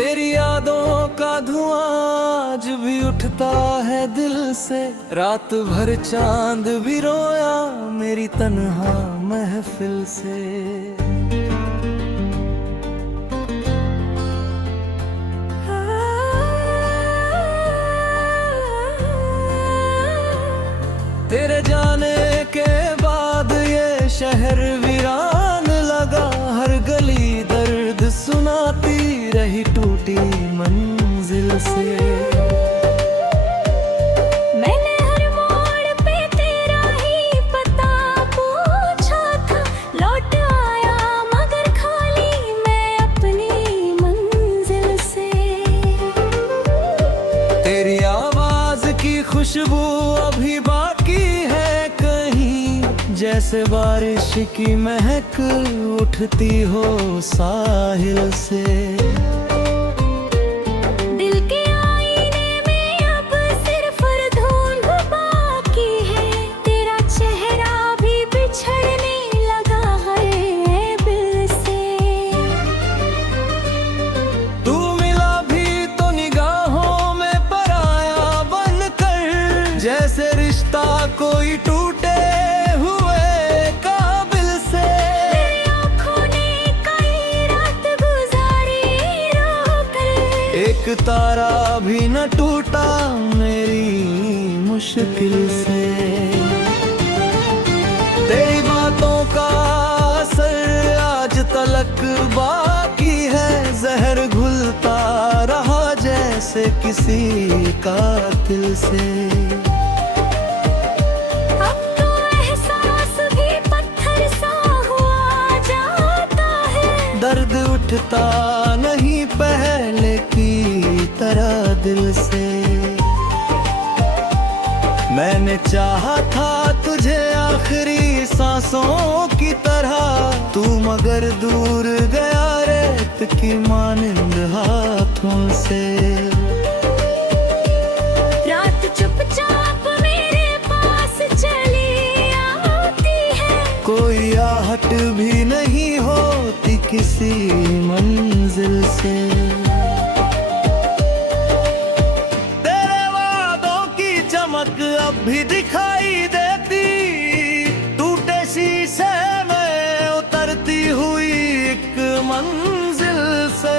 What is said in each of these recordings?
तेरी यादों का धुआं आज भी उठता है दिल से। रात भर चांद भी रोया मेरी तन्हा महफिल से। तेरे जाने के बाद ये शहर वीरान लगा। हर गली दर्द सुनाती रही टूटी मंजिल से। मैंने हर मोड़ पे तेरा ही पता पूछा था। लौट आया मगर खाली मैं अपनी मंजिल से। तेरी आवाज की खुशबू अभी बाकी है कहीं। जैसे बारिश की महक उठती हो साहिल से। दिल के आईने में अब सिर्फ धुंध बाकी है। तेरा चेहरा भी बिछड़ने लगा है दिल से। तू मिला भी तो निगाहों में पराया बनकर। जैसे रिश्ता कोई टूटे हुए काबिल से। तेरी आँखों ने कई रात गुजारी रोकर। एक तारा भी न टूटा मेरी मुश्किल से। तेरी बातों का असर आज तलक बाकी है। जहर घुलता रहा जैसे किसी कातिल से। अब तो एहसास भी पत्थर सा हुआ जाता है। दर्द उठता नहीं पहले की तरह दिल से। मैंने चाहा था तुझे आखिरी सांसों की तरह। तू मगर दूर गया रेत की मानिंद हाथों से। रात चुपचाप मेरे पास चली आती है। कोई आहट भी नहीं होती किसी मंजिल से। तेरे वादों की चमक अब भी दिखाई देती। टूटे शीशे में उतरती हुई एक मंजिल से।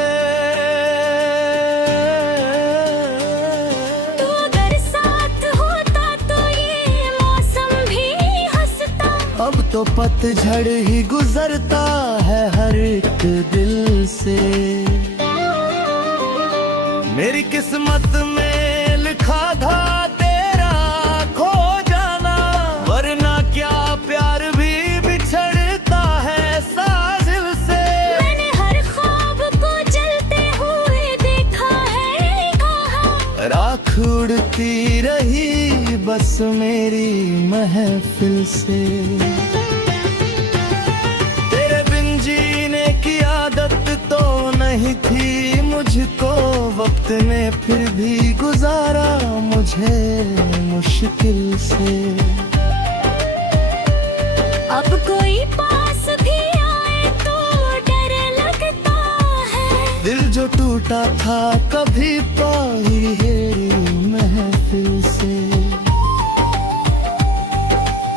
तू अगर साथ होता तो ये मौसम भी हंसता। अब तो पतझड़ ही गुजरता है हर एक दिल से। मेरी किस्मत में लिखा था तेरा खो जाना। वरना क्या प्यार भी बिछड़ता है साजिल से। मैंने हर ख्वाब को जलते हुए देखा है कहाँ। राख उड़ती रही बस मेरी महफिल से। तेरे बिन जीने की आदत तो नहीं थी मुझको। वक्त ने फिर भी गुजारा मुझे मुश्किल से। अब कोई पास भी आए तो डर लगता है। दिल जो टूटा था कभी पाई है महफिल से।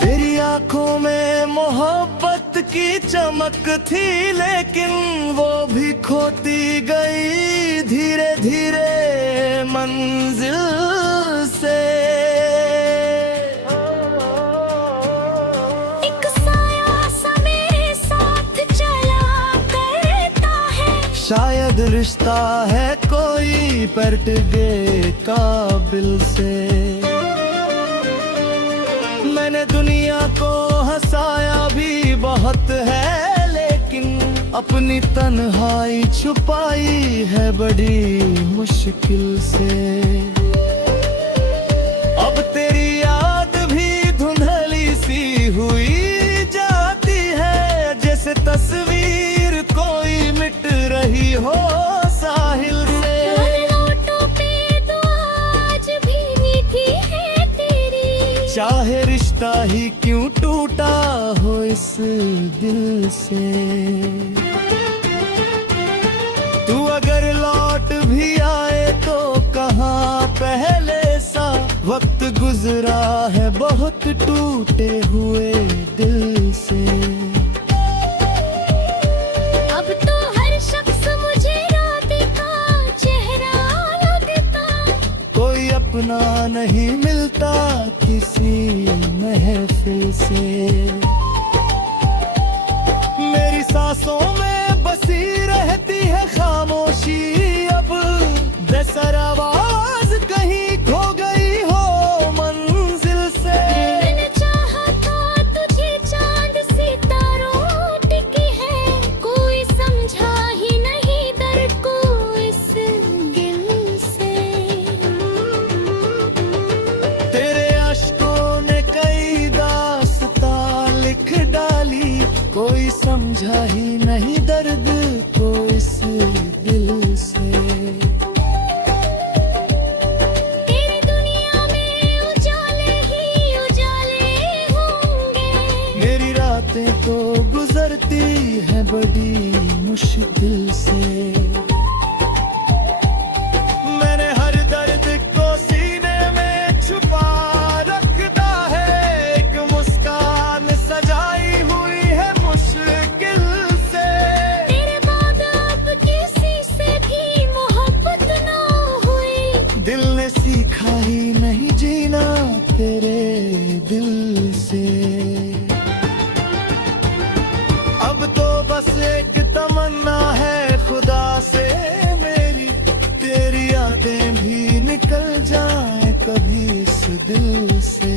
तेरी आंखों में मोहब्बत की चमक थी लेकिन वो भी खोती गई धीरे धीरे मंजिल से। एक साया सा मेरे साथ चला करता है। शायद रिश्ता है कोई पलट गए काबिल से। मैंने दुनिया को हंसाया भी बहुत है लेकिन अपनी तन्हाई छुपाई है बड़ी मुश्किल से। अब तेरी याद भी धुंधली सी हुई जाती है। जैसे तस्वीर कोई मिट रही हो साहिल से। होठों पे तो आज भी मीठी है तेरी। चाहे रिश्ता ही क्यों टूटा हो इस दिल से। तू अगर लौट पहले सा वक्त गुजरा है बहुत टूटे हुए दिल से। अब तो हर शख्स मुझे रात का चेहरा लगता, कोई अपना नहीं मिलता किसी महफिल से। मेरी सांसों में बसी रहती है खामोशी, अब बेसर आवाज कहीं खो गई हो मंजिल से। मैंने चाहा था तुझे चांद सितारों टिकी है, कोई समझा ही नहीं दर्द को इस दिल से। तेरे अश्कों ने कई दास्तां लिख डाली, कोई समझा ही नहीं दर्द को इस दिल से। तेरी दुनिया में उजाले ही उजाले होंगे, मेरी रातें तो गुजरती है बड़ी मुश्किल से। मैंने हर दर्द को सीने में छुपा रखता है, एक मुस्कान सजाई हुई है मुश्किल से। तेरे बाद अब किसी से भी मोहब्बत ना हुई, दिल ने सीखा ही नहीं जीना तेरे दिल से। अब तो बस एक तमन्ना है खुदा से मेरी, तेरी यादें भी निकल जाए कभी इस दिल से।